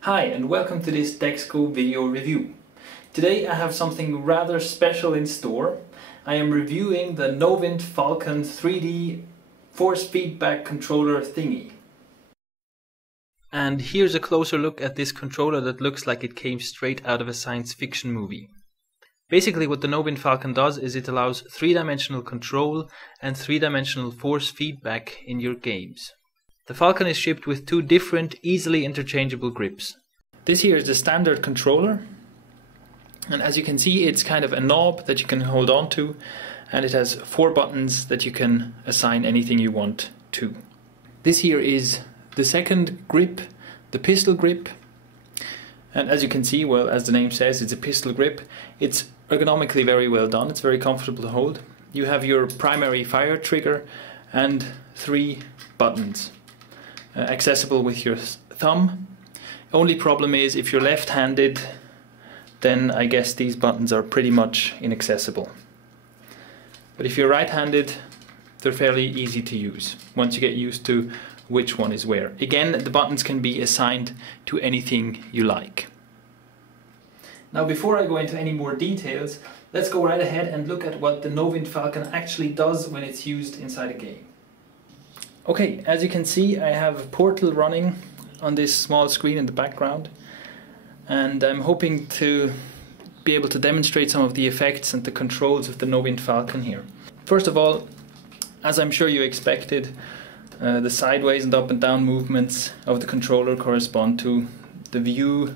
Hi and welcome to this Dexco video review. Today I have something rather special in store. I am reviewing the Novint Falcon 3D force feedback controller thingy. And here's a closer look at this controller that looks like it came straight out of a science fiction movie. Basically what the Novint Falcon does is it allows three-dimensional control and three-dimensional force feedback in your games. The Falcon is shipped with two different, easily interchangeable grips. This here is the standard controller, and as you can see it's kind of a knob that you can hold on to, and it has 4 buttons that you can assign anything you want to. This here is the second grip, the pistol grip, and as you can see, well, as the name says, it's a pistol grip. It's ergonomically very well done, it's very comfortable to hold. You have your primary fire trigger and 3 buttons. Accessible with your thumb. Only problem is if you're left-handed, then I guess these buttons are pretty much inaccessible. But if you're right-handed, they're fairly easy to use once you get used to which one is where. Again, the buttons can be assigned to anything you like. Now before I go into any more details, let's go right ahead and look at what the Novint Falcon actually does when it's used inside a game. Okay, as you can see, I have Portal running on this small screen in the background, and I'm hoping to be able to demonstrate some of the effects and the controls of the Novint Falcon here. First of all, as I'm sure you expected, the sideways and up and down movements of the controller correspond to the view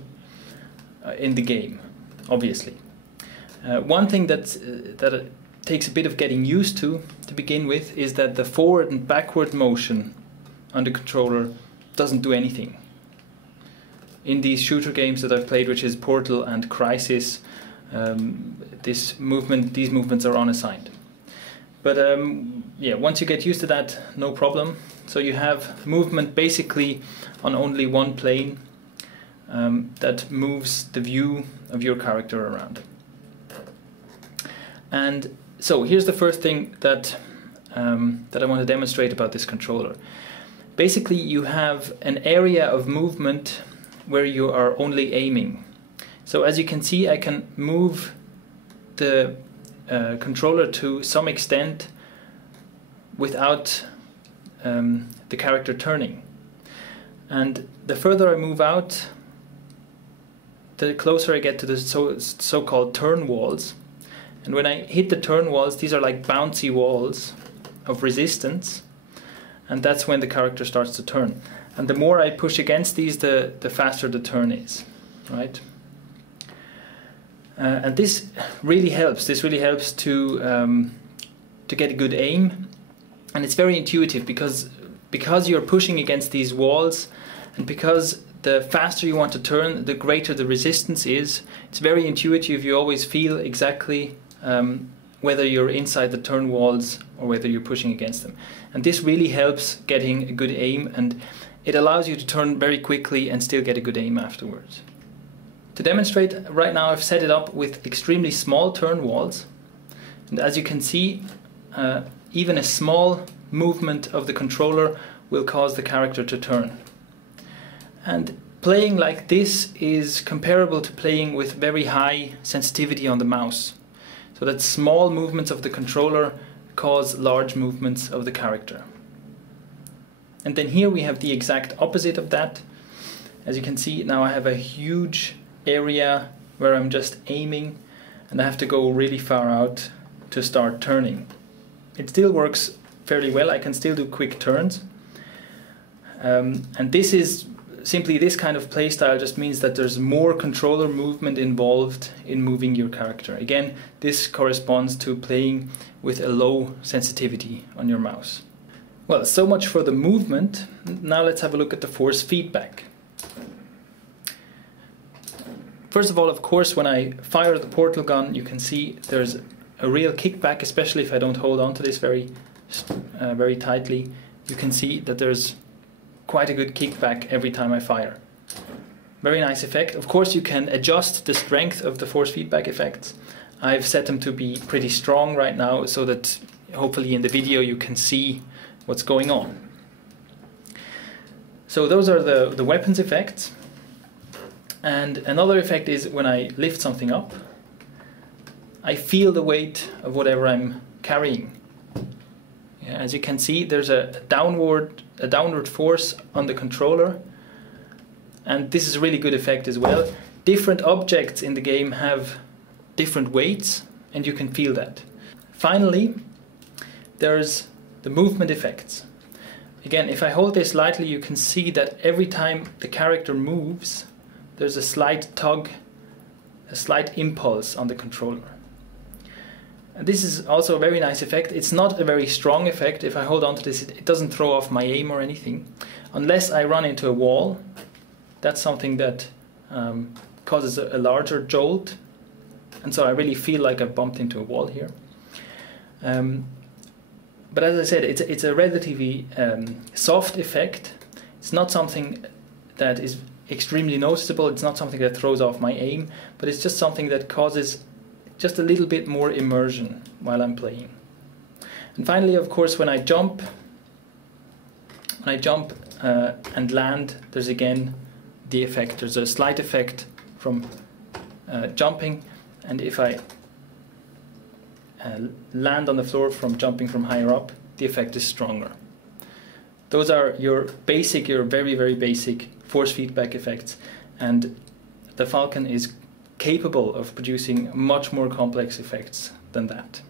in the game, obviously. One thing that takes a bit of getting used to begin with is that the forward and backward motion on the controller doesn't do anything. In these shooter games that I've played, which is Portal and Crisis, these movements are unassigned. But yeah, once you get used to that, no problem. So you have movement basically on only one plane that moves the view of your character around. And so here's the first thing that I want to demonstrate about this controller. Basically you have an area of movement where you are only aiming. So as you can see, I can move the controller to some extent without the character turning. And the further I move out, the closer I get to the so-called turn walls. And when I hit the turn walls, these are like bouncy walls of resistance, and that's when the character starts to turn. And the more I push against these, the faster the turn is, right? And this really helps. This really helps to get a good aim, and it's very intuitive because you're pushing against these walls, and because the faster you want to turn, the greater the resistance is. It's very intuitive. You always feel exactly whether you're inside the turn walls or whether you're pushing against them. And this really helps getting a good aim, and it allows you to turn very quickly and still get a good aim afterwards. To demonstrate, right now I've set it up with extremely small turn walls, and as you can see, even a small movement of the controller will cause the character to turn. And playing like this is comparable to playing with very high sensitivity on the mouse. So that small movements of the controller cause large movements of the character. And then here we have the exact opposite of that. As you can see, now I have a huge area where I'm just aiming, and I have to go really far out to start turning. It still works fairly well. I can still do quick turns. And this is simply, this kind of playstyle just means that there's more controller movement involved in moving your character. Again, this corresponds to playing with a low sensitivity on your mouse. Well, so much for the movement. Now let's have a look at the force feedback. First of all, of course, when I fire the portal gun, you can see there's a real kickback, especially if I don't hold on to this very tightly. You can see that there's quite a good kickback every time I fire. Very nice effect. Of course, you can adjust the strength of the force feedback effects. I've set them to be pretty strong right now so that hopefully in the video you can see what's going on. So those are the weapons effects. And another effect is when I lift something up, I feel the weight of whatever I'm carrying. Yeah, as you can see, there's a downward force on the controller, and this is a really good effect as well. Different objects in the game have different weights, and you can feel that. Finally, there's the movement effects. Again, if I hold this lightly, you can see that every time the character moves, there's a slight tug, a slight impulse on the controller. And this is also a very nice effect. It's not a very strong effect. If I hold on to this, it doesn't throw off my aim or anything. Unless I run into a wall, that's something that causes a larger jolt. And so I really feel like I've bumped into a wall here. But as I said, it's a relatively soft effect. It's not something that is extremely noticeable. It's not something that throws off my aim, but it's just something that causes just a little bit more immersion while I'm playing. And finally, of course, when I jump and land, there's again the effect. There's a slight effect from jumping, and if I land on the floor from jumping from higher up, the effect is stronger. Those are your very, very basic force feedback effects, and the Falcon is capable of producing much more complex effects than that.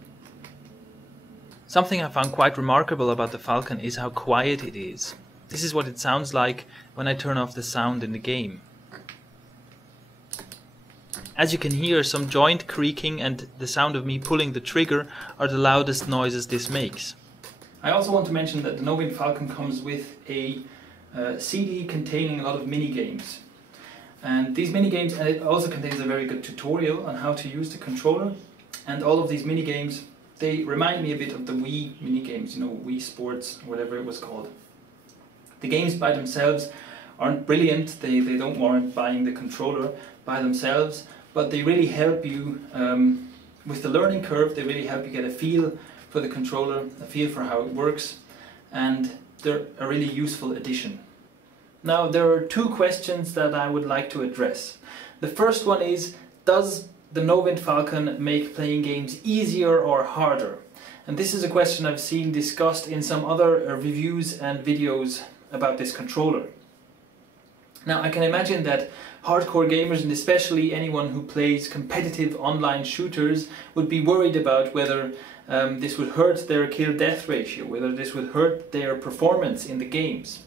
Something I found quite remarkable about the Falcon is how quiet it is. This is what it sounds like when I turn off the sound in the game. As you can hear, some joint creaking and the sound of me pulling the trigger are the loudest noises this makes. I also want to mention that the Novint Falcon comes with a CD containing a lot of mini-games. And these mini-games, and it also contains a very good tutorial on how to use the controller. And all of these mini-games, they remind me a bit of the Wii mini-games, you know, Wii Sports, whatever it was called. The games by themselves aren't brilliant, they don't warrant buying the controller by themselves, but they really help you with the learning curve. They really help you get a feel for the controller, a feel for how it works, and they're a really useful addition. Now, there are two questions that I would like to address. The first one is, does the Novint Falcon make playing games easier or harder? And this is a question I've seen discussed in some other reviews and videos about this controller. Now, I can imagine that hardcore gamers, and especially anyone who plays competitive online shooters, would be worried about whether this would hurt their kill-death ratio, whether this would hurt their performance in the games.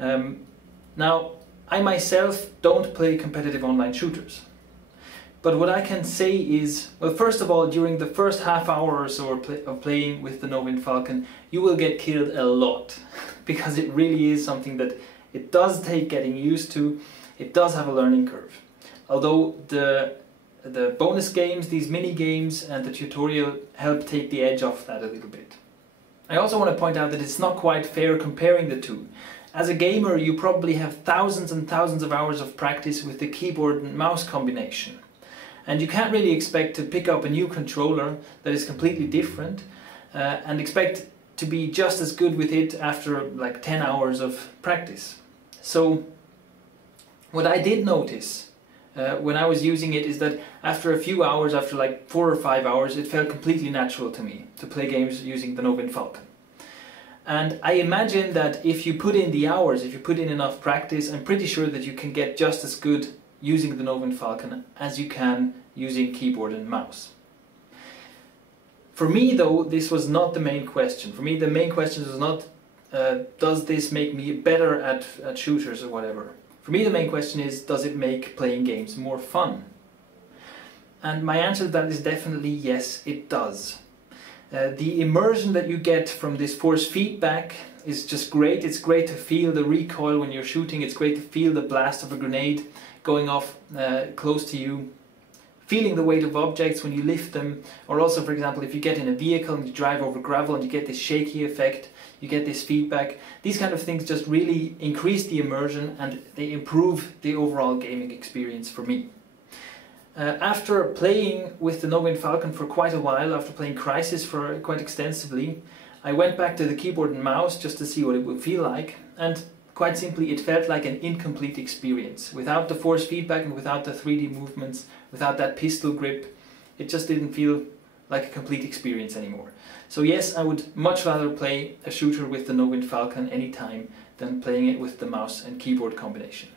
Now, I myself don't play competitive online shooters. But what I can say is, well, first of all, during the first half hour or so of playing with the Novint Falcon, you will get killed a lot, because it really is something that it does take getting used to. It does have a learning curve. Although the bonus games, these mini games and the tutorial help take the edge off that a little bit. I also want to point out that it's not quite fair comparing the two. As a gamer, you probably have thousands and thousands of hours of practice with the keyboard and mouse combination. And you can't really expect to pick up a new controller that is completely different and expect to be just as good with it after like 10 hours of practice. So what I did notice when I was using it is that after a few hours, after like 4 or 5 hours, it felt completely natural to me to play games using the Novint Falcon. And I imagine that if you put in the hours, if you put in enough practice, I'm pretty sure that you can get just as good using the Novint Falcon as you can using keyboard and mouse. For me though, this was not the main question. For me the main question was not does this make me better at shooters or whatever. For me the main question is, does it make playing games more fun? And my answer to that is definitely yes, it does. The immersion that you get from this force feedback is just great. It's great to feel the recoil when you're shooting. It's great to feel the blast of a grenade going off close to you. Feeling the weight of objects when you lift them, or also, for example, if you get in a vehicle and you drive over gravel and you get this shaky effect, you get this feedback. These kind of things just really increase the immersion and they improve the overall gaming experience for me. After playing with the Novint Falcon for quite a while, after playing Crisis for quite extensively, I went back to the keyboard and mouse just to see what it would feel like, and quite simply it felt like an incomplete experience. Without the force feedback and without the 3D movements, without that pistol grip, it just didn't feel like a complete experience anymore. So yes, I would much rather play a shooter with the Novint Falcon anytime than playing it with the mouse and keyboard combination.